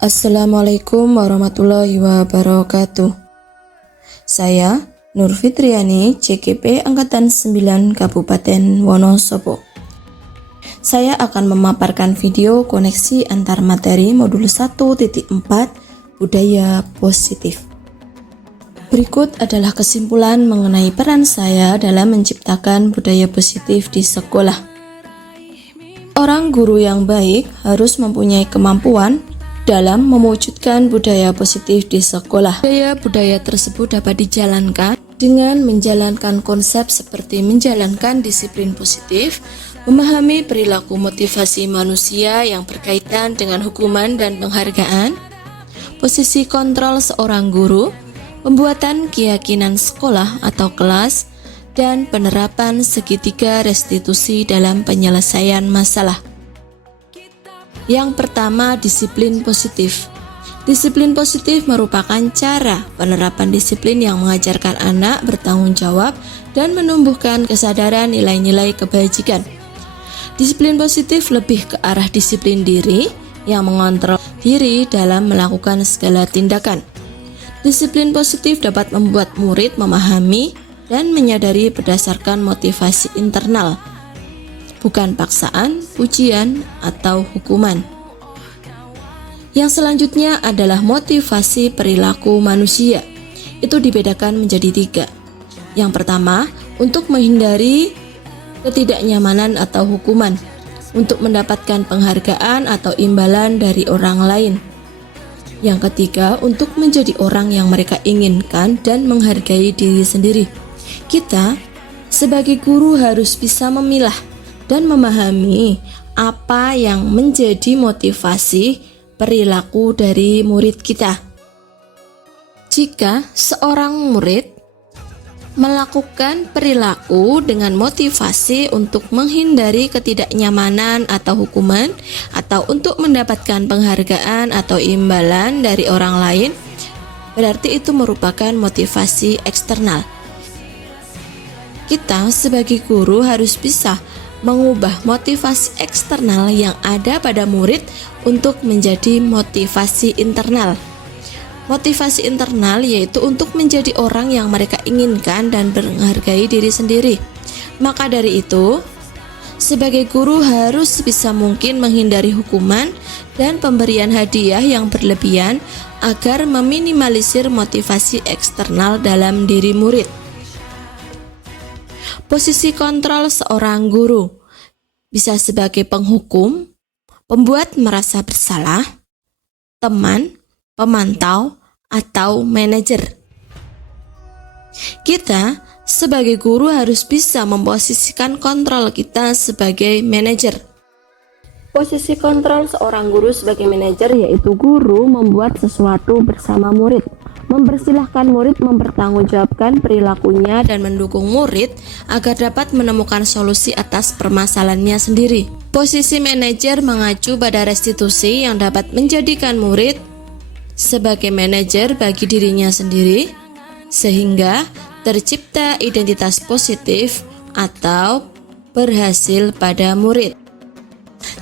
Assalamualaikum warahmatullahi wabarakatuh. Saya Nur Fitriani, CGP Angkatan 9 Kabupaten Wonosobo. Saya akan memaparkan video koneksi antar materi modul 1.4 Budaya Positif. Berikut adalah kesimpulan mengenai peran saya dalam menciptakan budaya positif di sekolah. Orang guru yang baik harus mempunyai kemampuan dalam mewujudkan budaya positif di sekolah. Budaya tersebut dapat dijalankan dengan menjalankan konsep seperti menjalankan disiplin positif, memahami perilaku motivasi manusia yang berkaitan dengan hukuman dan penghargaan, posisi kontrol seorang guru, pembuatan keyakinan sekolah atau kelas, dan penerapan segitiga restitusi dalam penyelesaian masalah. Yang pertama, disiplin positif. Disiplin positif merupakan cara penerapan disiplin yang mengajarkan anak bertanggung jawab dan menumbuhkan kesadaran nilai-nilai kebajikan. Disiplin positif lebih ke arah disiplin diri yang mengontrol diri dalam melakukan segala tindakan. Disiplin positif dapat membuat murid memahami dan menyadari berdasarkan motivasi internal, bukan paksaan, pujian, atau hukuman. Yang selanjutnya adalah motivasi perilaku manusia. Itu dibedakan menjadi 3. Yang pertama, untuk menghindari ketidaknyamanan atau hukuman, untuk mendapatkan penghargaan atau imbalan dari orang lain. Yang ketiga, untuk menjadi orang yang mereka inginkan dan menghargai diri sendiri. Kita sebagai guru harus bisa memilah dan memahami apa yang menjadi motivasi perilaku dari murid kita. Jika seorang murid melakukan perilaku dengan motivasi untuk menghindari ketidaknyamanan atau hukuman, atau untuk mendapatkan penghargaan atau imbalan dari orang lain, berarti itu merupakan motivasi eksternal. Kita sebagai guru harus bisa mengubah motivasi eksternal yang ada pada murid untuk menjadi motivasi internal. Motivasi internal yaitu untuk menjadi orang yang mereka inginkan dan menghargai diri sendiri. Maka dari itu, sebagai guru harus bisa mungkin menghindari hukuman dan pemberian hadiah yang berlebihan agar meminimalisir motivasi eksternal dalam diri murid. Posisi kontrol seorang guru bisa sebagai penghukum, pembuat merasa bersalah, teman, pemantau, atau manajer. Kita sebagai guru harus bisa memposisikan kontrol kita sebagai manajer. Posisi kontrol seorang guru sebagai manajer yaitu guru membuat sesuatu bersama murid, mempersilahkan murid mempertanggungjawabkan perilakunya dan mendukung murid agar dapat menemukan solusi atas permasalahannya sendiri. Posisi manajer mengacu pada restitusi yang dapat menjadikan murid sebagai manajer bagi dirinya sendiri, sehingga tercipta identitas positif atau berhasil pada murid.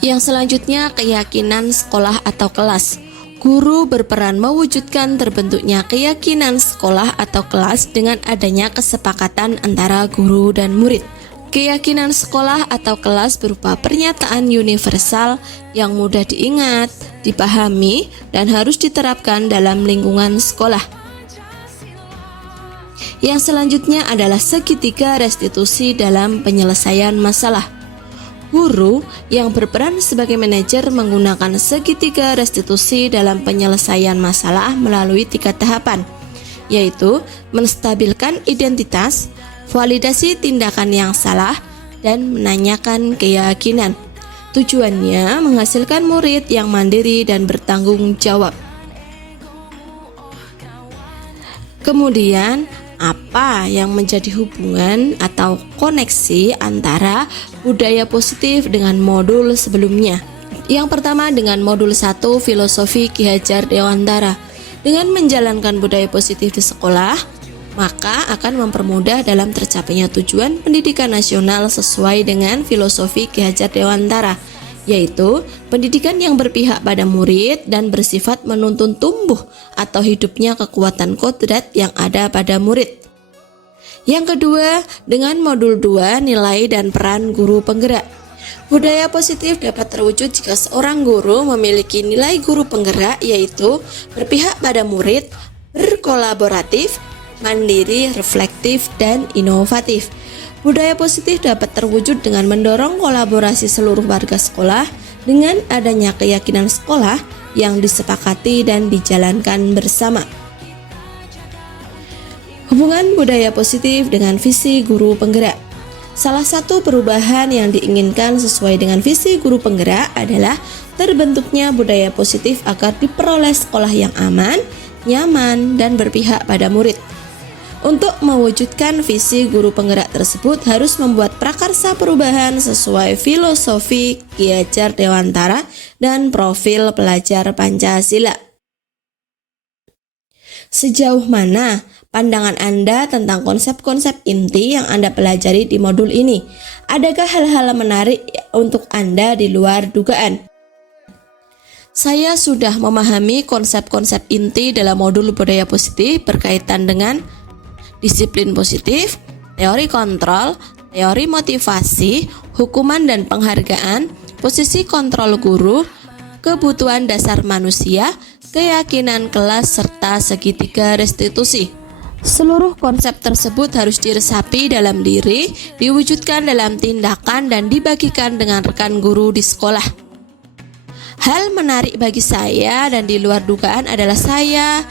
Yang selanjutnya, keyakinan sekolah atau kelas. Guru berperan mewujudkan terbentuknya keyakinan sekolah atau kelas dengan adanya kesepakatan antara guru dan murid. Keyakinan sekolah atau kelas berupa pernyataan universal yang mudah diingat, dipahami, dan harus diterapkan dalam lingkungan sekolah. Yang selanjutnya adalah segitiga restitusi dalam penyelesaian masalah. Guru yang berperan sebagai manajer menggunakan segitiga restitusi dalam penyelesaian masalah melalui 3 tahapan, yaitu menstabilkan identitas, validasi tindakan yang salah, dan menanyakan keyakinan. Tujuannya menghasilkan murid yang mandiri dan bertanggung jawab. Kemudian, apa yang menjadi hubungan atau koneksi antara budaya positif dengan modul sebelumnya? Yang pertama, dengan modul 1 Filosofi Ki Hajar Dewantara. Dengan menjalankan budaya positif di sekolah, maka akan mempermudah dalam tercapainya tujuan pendidikan nasional sesuai dengan filosofi Ki Hajar Dewantara, yaitu pendidikan yang berpihak pada murid dan bersifat menuntun tumbuh atau hidupnya kekuatan kodrat yang ada pada murid. Yang kedua, dengan modul 2, nilai dan peran guru penggerak. Budaya positif dapat terwujud jika seorang guru memiliki nilai guru penggerak, yaitu berpihak pada murid, berkolaboratif, mandiri, reflektif, dan inovatif. Budaya positif dapat terwujud dengan mendorong kolaborasi seluruh warga sekolah dengan adanya keyakinan sekolah yang disepakati dan dijalankan bersama. Hubungan budaya positif dengan visi guru penggerak. Salah satu perubahan yang diinginkan sesuai dengan visi guru penggerak adalah terbentuknya budaya positif agar diperoleh sekolah yang aman, nyaman, dan berpihak pada murid. Untuk mewujudkan visi guru penggerak tersebut harus membuat prakarsa perubahan sesuai filosofi Ki Hajar Dewantara dan profil pelajar Pancasila. Sejauh mana pandangan Anda tentang konsep-konsep inti yang Anda pelajari di modul ini? Adakah hal-hal menarik untuk Anda di luar dugaan? Saya sudah memahami konsep-konsep inti dalam modul budaya positif berkaitan dengan disiplin positif, teori kontrol, teori motivasi, hukuman dan penghargaan, posisi kontrol guru, kebutuhan dasar manusia, keyakinan kelas, serta segitiga restitusi. Seluruh konsep tersebut harus diresapi dalam diri, diwujudkan dalam tindakan, dan dibagikan dengan rekan guru di sekolah. Hal menarik bagi saya dan di luar dugaan adalah saya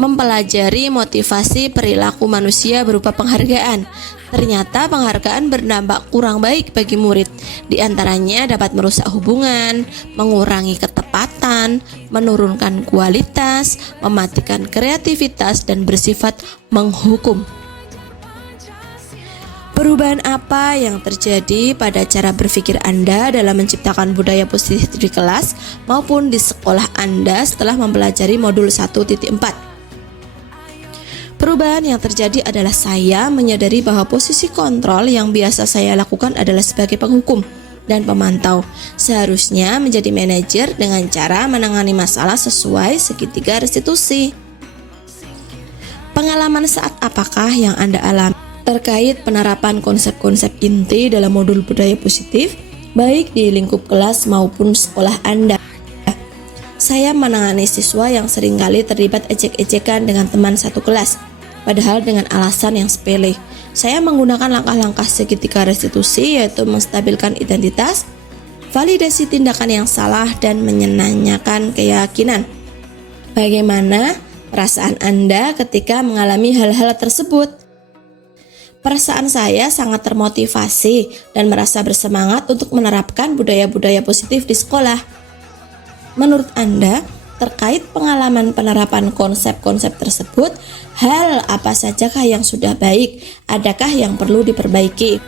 mempelajari motivasi perilaku manusia berupa penghargaan. Ternyata penghargaan berdampak kurang baik bagi murid. Di antaranya dapat merusak hubungan, mengurangi ketepatan, menurunkan kualitas, mematikan kreativitas, dan bersifat menghukum. Perubahan apa yang terjadi pada cara berpikir Anda dalam menciptakan budaya positif di kelas maupun di sekolah Anda setelah mempelajari modul 1.4? Perubahan yang terjadi adalah saya menyadari bahwa posisi kontrol yang biasa saya lakukan adalah sebagai penghukum dan pemantau. Seharusnya menjadi manajer dengan cara menangani masalah sesuai segitiga restitusi. Pengalaman saat apakah yang Anda alami terkait penerapan konsep-konsep inti dalam modul budaya positif, baik di lingkup kelas maupun sekolah Anda? Saya menangani siswa yang seringkali terlibat ejek-ejekan dengan teman satu kelas, padahal dengan alasan yang sepele. Saya menggunakan langkah-langkah segitiga restitusi, yaitu menstabilkan identitas, validasi tindakan yang salah, dan menyenanyakan keyakinan. Bagaimana perasaan Anda ketika mengalami hal-hal tersebut? Perasaan saya sangat termotivasi dan merasa bersemangat untuk menerapkan budaya-budaya positif di sekolah. Menurut Anda, terkait pengalaman penerapan konsep-konsep tersebut, hal apa sajakah yang sudah baik? Adakah yang perlu diperbaiki?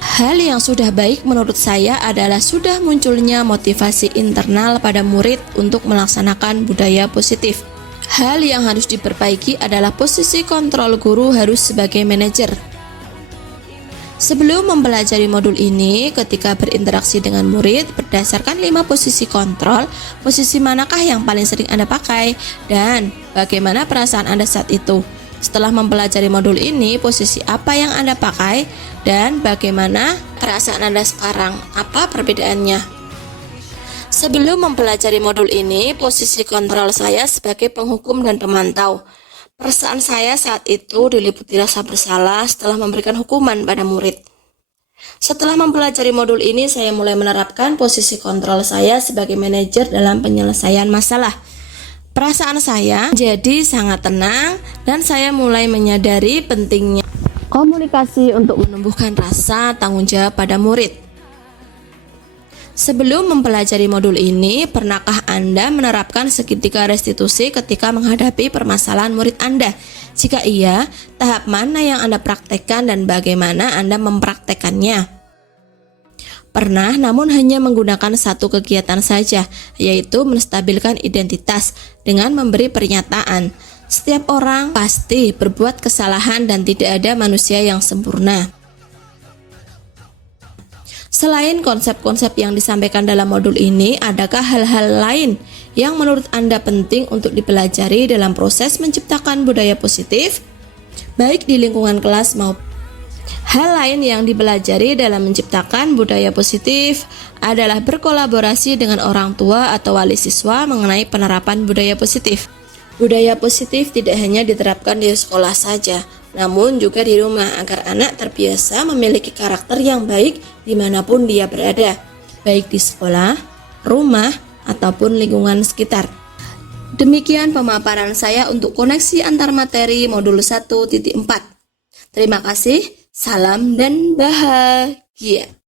Hal yang sudah baik menurut saya adalah sudah munculnya motivasi internal pada murid untuk melaksanakan budaya positif. Hal yang harus diperbaiki adalah posisi kontrol guru harus sebagai manajer. Sebelum mempelajari modul ini, ketika berinteraksi dengan murid, berdasarkan 5 posisi kontrol, posisi manakah yang paling sering Anda pakai, dan bagaimana perasaan Anda saat itu? Setelah mempelajari modul ini, posisi apa yang Anda pakai, dan bagaimana perasaan Anda sekarang? Apa perbedaannya? Sebelum mempelajari modul ini, posisi kontrol saya sebagai penghukum dan pemantau. Perasaan saya saat itu diliputi rasa bersalah setelah memberikan hukuman pada murid. Setelah mempelajari modul ini, saya mulai menerapkan posisi kontrol saya sebagai manajer dalam penyelesaian masalah. Perasaan saya jadi sangat tenang dan saya mulai menyadari pentingnya komunikasi untuk menumbuhkan rasa tanggung jawab pada murid. Sebelum mempelajari modul ini, pernahkah Anda menerapkan segitiga restitusi ketika menghadapi permasalahan murid Anda? Jika iya, tahap mana yang Anda praktekkan dan bagaimana Anda mempraktekannya? Pernah, namun hanya menggunakan satu kegiatan saja, yaitu menstabilkan identitas dengan memberi pernyataan. Setiap orang pasti berbuat kesalahan dan tidak ada manusia yang sempurna. Selain konsep-konsep yang disampaikan dalam modul ini, adakah hal-hal lain yang menurut Anda penting untuk dipelajari dalam proses menciptakan budaya positif, baik di lingkungan kelas maupun hal lain yang dipelajari dalam menciptakan budaya positif adalah berkolaborasi dengan orang tua atau wali siswa mengenai penerapan budaya positif. Budaya positif tidak hanya diterapkan di sekolah saja, namun juga di rumah agar anak terbiasa memiliki karakter yang baik dimanapun dia berada, baik di sekolah, rumah, ataupun lingkungan sekitar. Demikian pemaparan saya untuk koneksi antar materi modul 1.4. Terima kasih, salam dan bahagia.